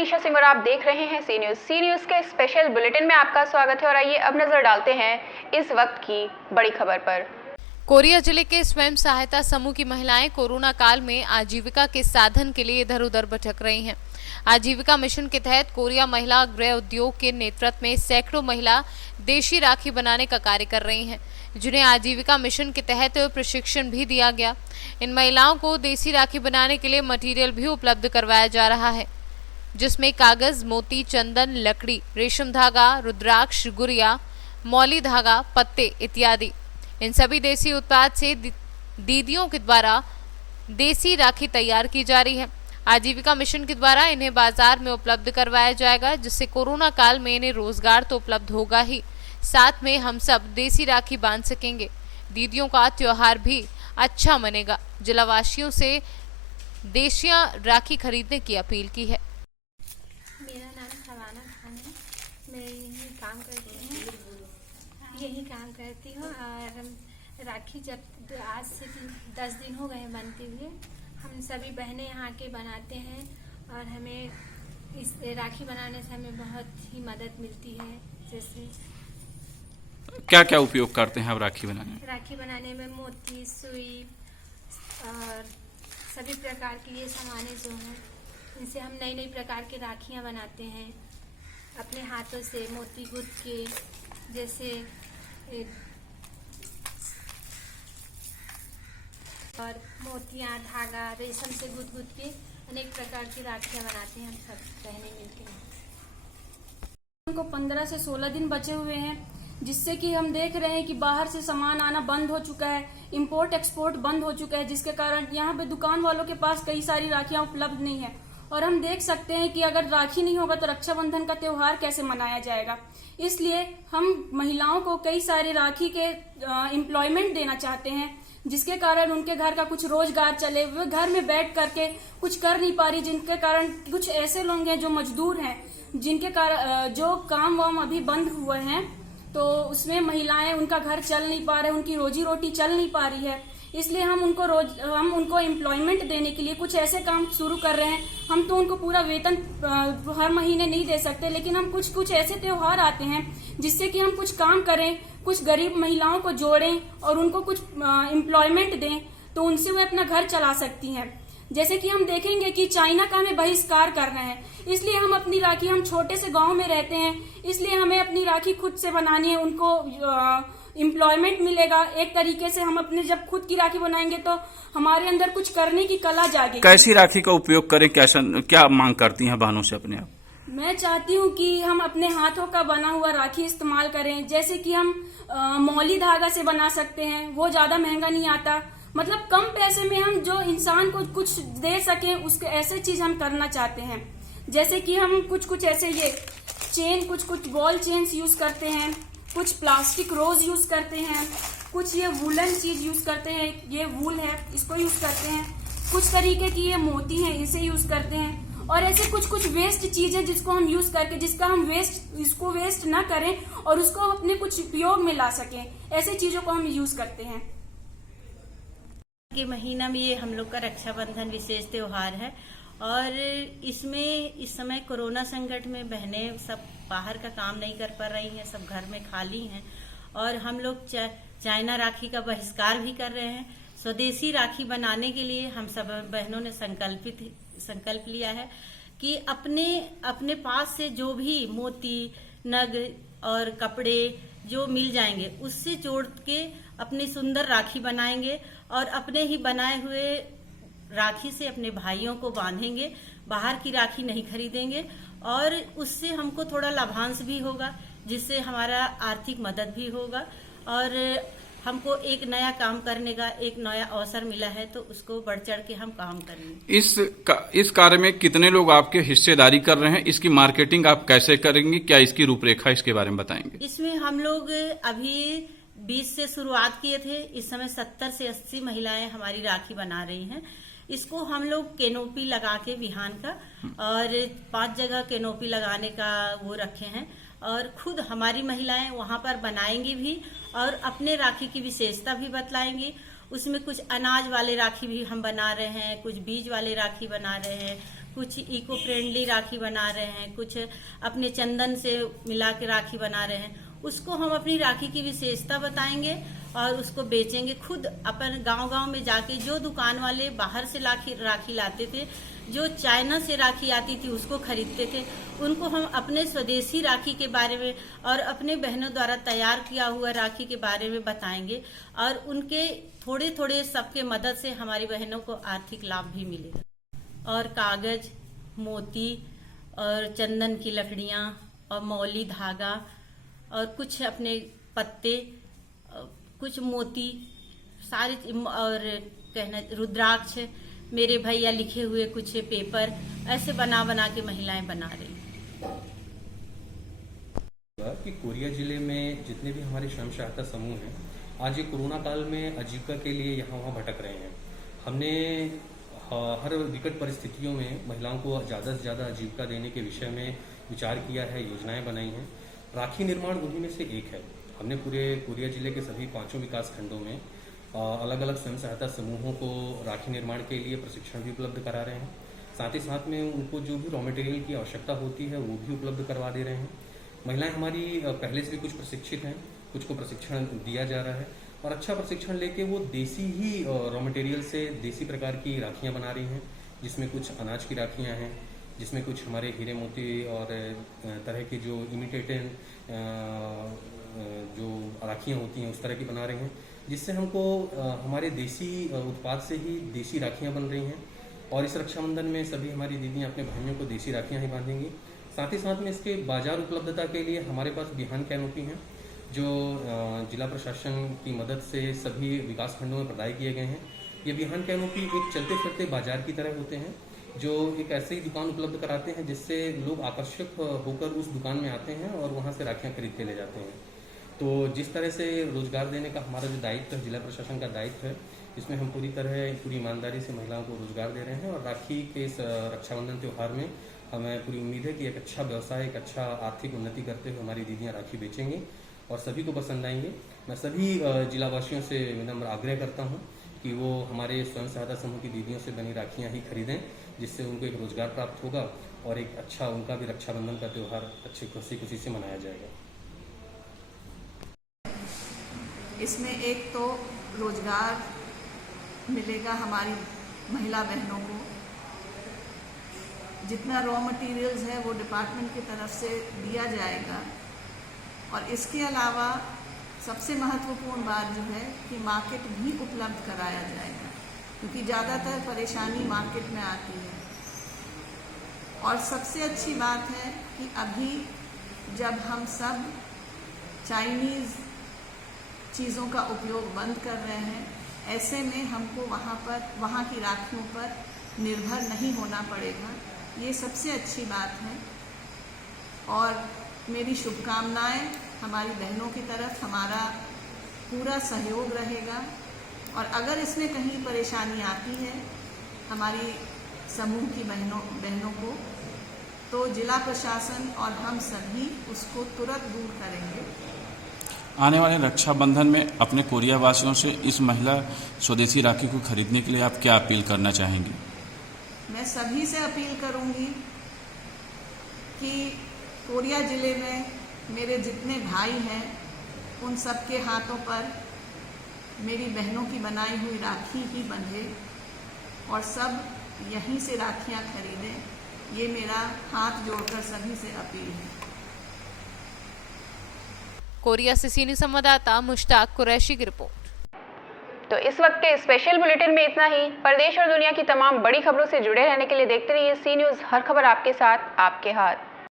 मनीषा सिंह और आप देख रहे हैं सी न्यूज़ के स्पेशल बुलेटिन में आपका स्वागत है। और आइए अब नजर डालते हैं इस वक्त की बड़ी खबर पर। कोरिया जिले के स्वयं सहायता समूह की महिलाएं कोरोना काल में आजीविका के साधन के लिए इधर उधर भटक रही हैं। आजीविका मिशन के तहत कोरिया महिला गृह उद्योग के नेतृत्व में सैकड़ों महिला देशी राखी बनाने का कार्य कर रही हैं, जिन्हें आजीविका मिशन के तहत प्रशिक्षण भी दिया गया। इन महिलाओं को देसी राखी बनाने के लिए मटेरियल भी उपलब्ध करवाया जा रहा है, जिसमें कागज, मोती, चंदन, लकड़ी, रेशम धागा, रुद्राक्ष, गुड़िया, मौली धागा, पत्ते इत्यादि। इन सभी देसी उत्पाद से दीदियों के द्वारा देसी राखी तैयार की जा रही है। आजीविका मिशन के द्वारा इन्हें बाजार में उपलब्ध करवाया जाएगा, जिससे कोरोना काल में इन्हें रोजगार तो उपलब्ध होगा ही, साथ में हम सब देसी राखी बांध सकेंगे। दीदियों का त्योहार भी अच्छा मनेगा। जिलावासियों से देशिया राखी खरीदने की अपील की है। मेरा नाम शबाना खान है। मैं यही काम करती हूँ और राखी जब आज से 10 दिन हो गए बनते हुए। हम सभी बहनें यहाँ के बनाते हैं और हमें इस राखी बनाने से हमें बहुत ही मदद मिलती है। जैसे क्या क्या उपयोग करते हैं आप राखी बनाने में? राखी बनाने में मोती, सुई और सभी प्रकार के ये सामानें जो हैं, इनसे हम नई नई प्रकार की राखियाँ बनाते हैं अपने हाथों से, मोती गूंथ के, जैसे और मोतियाँ, धागा, रेशम से गूंथ के अनेक प्रकार की राखियाँ बनाते हैं हम सब बहनें मिलकर। हमको 15 से 16 दिन बचे हुए हैं, जिससे कि हम देख रहे हैं कि बाहर से सामान आना बंद हो चुका है, इंपोर्ट एक्सपोर्ट बंद हो चुका है, जिसके कारण यहाँ पे दुकान वालों के पास कई सारी राखियां उपलब्ध नहीं है। और हम देख सकते हैं कि अगर राखी नहीं होगा तो रक्षाबंधन का त्योहार कैसे मनाया जाएगा। इसलिए हम महिलाओं को कई सारे राखी के एम्प्लॉयमेंट देना चाहते हैं, जिसके कारण उनके घर का कुछ रोजगार चले। वे घर में बैठ करके कुछ कर नहीं पा रही, जिनके कारण कुछ ऐसे लोग हैं जो मजदूर हैं, जिनके कारण जो काम वाम अभी बंद हुए हैं, तो उसमें महिलाएं, उनका घर चल नहीं पा रहे, उनकी रोजी रोटी चल नहीं पा रही है। इसलिए हम उनको एम्प्लॉयमेंट देने के लिए कुछ ऐसे काम शुरू कर रहे हैं। हम तो उनको पूरा वेतन हर महीने नहीं दे सकते, लेकिन हम कुछ ऐसे त्योहार आते हैं जिससे कि हम कुछ काम करें, कुछ गरीब महिलाओं को जोड़ें और उनको कुछ एम्प्लॉयमेंट दें, तो उनसे वे अपना घर चला सकती हैं। जैसे कि हम देखेंगे कि चाइना का हमें बहिष्कार कर रहे हैं, इसलिए हम अपनी राखी, हम छोटे से गांव में रहते हैं, इसलिए हमें अपनी राखी खुद से बनानी है। उनको एम्प्लॉयमेंट मिलेगा एक तरीके से। हम अपने जब खुद की राखी बनाएंगे तो हमारे अंदर कुछ करने की कला जागेगी। कैसी राखी का उपयोग करें, क्या मांग करती हैं बहनों से अपने आप? मैं चाहती हूँ कि हम अपने हाथों का बना हुआ राखी इस्तेमाल करें। जैसे कि हम मौली धागा से बना सकते हैं, वो ज्यादा महंगा नहीं आता, मतलब कम पैसे में हम जो इंसान को कुछ दे सकें, उसके ऐसे चीज हम करना चाहते हैं। जैसे कि हम कुछ ऐसे ये चेन, कुछ बॉल चेन्स यूज करते हैं, कुछ प्लास्टिक रोज यूज करते हैं, कुछ ये वुलन चीज यूज करते हैं, ये वूल है इसको यूज करते हैं, कुछ तरीके की ये मोती है इसे यूज करते हैं, और ऐसे कुछ वेस्ट चीजें जिसको हम यूज करके, जिसका हम इसको वेस्ट ना करें और उसको अपने कुछ उपयोग में ला सकें, ऐसे चीजों को हम यूज करते हैं। के महीना में ये हम लोग का रक्षाबंधन विशेष त्योहार है, और इसमें इस समय कोरोना संकट में बहनें सब बाहर का काम नहीं कर पा रही हैं, सब घर में खाली हैं, और हम लोग चाइना राखी का बहिष्कार भी कर रहे हैं। स्वदेशी राखी बनाने के लिए हम सब बहनों ने संकल्प लिया है कि अपने पास से जो भी मोती, नग और कपड़े जो मिल जाएंगे उससे जोड़ के अपनी सुंदर राखी बनाएंगे और अपने ही बनाए हुए राखी से अपने भाइयों को बांधेंगे, बाहर की राखी नहीं खरीदेंगे, और उससे हमको थोड़ा लाभांश भी होगा, जिससे हमारा आर्थिक मदद भी होगा, और हमको एक नया काम करने का एक नया अवसर मिला है, तो उसको बढ़ चढ़ के हम काम करेंगे। इस कार्य में कितने लोग आपके हिस्सेदारी कर रहे हैं? इसकी मार्केटिंग आप कैसे करेंगे? क्या इसकी रूपरेखा, इसके बारे में बताएंगे? इसमें हम लोग अभी 20 से शुरुआत किए थे, इस समय 70 से 80 महिलाएं हमारी राखी बना रही हैं। इसको हम लोग कैनोपी लगा के बिहान का, और 5 जगह कैनोपी लगाने का वो रखे हैं, और खुद हमारी महिलाएं वहां पर बनाएंगी भी और अपने राखी की विशेषता भी बतलाएंगी। उसमें कुछ अनाज वाले राखी भी हम बना रहे हैं, कुछ बीज वाले राखी बना रहे हैं, कुछ इको फ्रेंडली राखी बना रहे हैं, कुछ अपने चंदन से मिला के राखी बना रहे हैं। उसको हम अपनी राखी की विशेषता बताएंगे और उसको बेचेंगे। खुद अपन गांव-गांव में जाके जो दुकान वाले बाहर से राखी लाते थे, जो चाइना से राखी आती थी उसको खरीदते थे, उनको हम अपने स्वदेशी राखी के बारे में और अपने बहनों द्वारा तैयार किया हुआ राखी के बारे में बताएंगे और उनके थोड़े थोड़े सबके मदद से हमारी बहनों को आर्थिक लाभ भी मिलेगा। और कागज, मोती और चंदन की लकड़ियां और मौली धागा और कुछ अपने पत्ते, कुछ मोती, सारे और कहना रुद्राक्ष, मेरे भैया लिखे हुए कुछ पेपर, ऐसे बना बना के महिलाएं बना रही हैं। कि कोरिया जिले में जितने भी हमारे स्वयं सहायता समूह हैं, आज ये कोरोना काल में आजीविका के लिए यहाँ वहाँ भटक रहे हैं। हमने हर विकट परिस्थितियों में महिलाओं को ज़्यादा से ज़्यादा आजीविका देने के विषय में विचार किया है, योजनाएं बनाई हैं। राखी निर्माण उन्हीं में से एक है। हमने पूरे कोरिया जिले के सभी 5 विकास खंडों में अलग अलग स्वयं सहायता समूहों को राखी निर्माण के लिए प्रशिक्षण भी उपलब्ध करा रहे हैं। साथ ही साथ में उनको जो भी रॉ मटेरियल की आवश्यकता होती है वो भी उपलब्ध करवा दे रहे हैं। महिलाएं हमारी पहले से भी कुछ प्रशिक्षित हैं, कुछ को प्रशिक्षण दिया जा रहा है और अच्छा प्रशिक्षण लेके वो देसी ही रॉ मटेरियल से देसी प्रकार की राखियाँ बना रही हैं, जिसमें कुछ अनाज की राखियाँ हैं, जिसमें कुछ हमारे हीरे मोती और तरह की जो इमिटेटेड जो राखियाँ होती हैं उस तरह की बना रहे हैं, जिससे हमको हमारे देसी उत्पाद से ही देसी राखियाँ बन रही हैं। और इस रक्षाबंधन में सभी हमारी दीदियाँ अपने भाइयों को देसी राखियाँ ही बांधेंगी। साथ ही साथ में इसके बाजार उपलब्धता के लिए हमारे पास बिहान कैनोपी हैं, जो जिला प्रशासन की मदद से सभी विकास खंडों में प्रदाय किए गए हैं। ये बिहान कैनोपी एक चलते फिरते बाजार की तरह होते हैं, जो एक ऐसे ही दुकान उपलब्ध कराते हैं जिससे लोग आकर्षक होकर उस दुकान में आते हैं और वहाँ से राखियाँ खरीद के ले जाते हैं। तो जिस तरह से रोजगार देने का हमारा जो दायित्व है, जिला प्रशासन का दायित्व है, इसमें हम पूरी ईमानदारी से महिलाओं को रोजगार दे रहे हैं। और राखी के इस रक्षाबंधन त्यौहार में हमें पूरी उम्मीद है कि एक अच्छा व्यवसाय, एक अच्छा आर्थिक उन्नति करते हुए हमारी दीदियाँ राखी बेचेंगी और सभी को पसंद आएंगे। मैं सभी जिलावासियों से विनम्र आग्रह करता हूँ कि वो हमारे स्वयं सहायता समूह की दीदियों से बनी राखियाँ ही खरीदें, जिससे उनको एक रोजगार प्राप्त होगा और एक अच्छा उनका भी रक्षाबंधन का त्यौहार अच्छी खुशी से मनाया जाएगा। इसमें एक तो रोजगार मिलेगा हमारी महिला बहनों को, जितना रॉ मटेरियल्स है वो डिपार्टमेंट की तरफ से दिया जाएगा। और इसके अलावा सबसे महत्वपूर्ण बात जो है कि मार्केट भी उपलब्ध कराया जाएगा, क्योंकि ज़्यादातर परेशानी मार्केट में आती है। और सबसे अच्छी बात है कि अभी जब हम सब चाइनीज़ चीज़ों का उपयोग बंद कर रहे हैं, ऐसे में हमको वहाँ की राखियों पर निर्भर नहीं होना पड़ेगा। ये सबसे अच्छी बात है और मेरी शुभकामनाएं हमारी बहनों की तरफ, हमारा पूरा सहयोग रहेगा। और अगर इसमें कहीं परेशानी आती है हमारी समूह की बहनों को, तो जिला प्रशासन और हम सभी उसको तुरंत दूर करेंगे। आने वाले रक्षाबंधन में अपने कोरिया वासियों से इस महिला स्वदेशी राखी को खरीदने के लिए आप क्या अपील करना चाहेंगी? मैं सभी से अपील करूंगी कि कोरिया जिले में मेरे जितने भाई हैं उन सबके हाथों पर मेरी बहनों की बनाई हुई राखी ही बंधे और सब यहीं से राखियां खरीदें। ये मेरा हाथ जोड़कर सभी से अपील है। कोरिया से सीनियर संवाददाता मुश्ताक कुरैशी की रिपोर्ट। तो इस वक्त के स्पेशल बुलेटिन में इतना ही। प्रदेश और दुनिया की तमाम बड़ी खबरों से जुड़े रहने के लिए देखते रहिए सी न्यूज़, हर खबर आपके साथ, आपके हाथ।